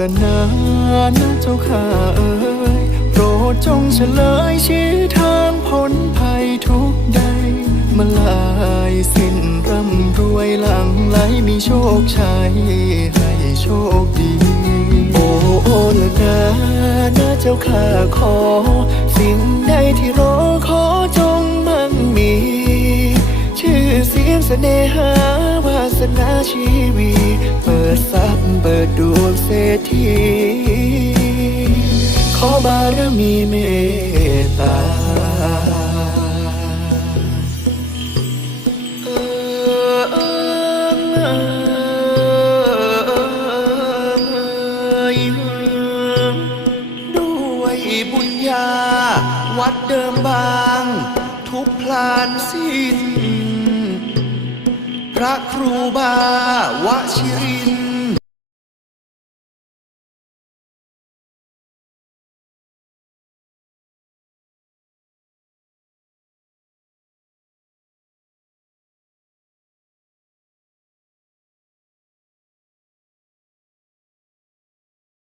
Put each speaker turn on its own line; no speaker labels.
ละนานะเจ้าข้าเอ๋ยโปรดจงเฉลยชี้ทางพ้นภัยทุกใดมาลายสิ้นร่ำรวยหลังไหลมีโชคชัยให้โชคดี โอ้โอละนานะเจ้าข้าขอ สิ่งใดที่รอขอจงมั่งมีชื่อเสียงเสน่หาวาสนาชีวี ดดวงเศรษฐีขอบารมีเมตตาเอ่อเอ่อเอ่ยด้วยบุญญา วัดเดิมบาง ทุกพลานสิ้น พระครูบาวชิริน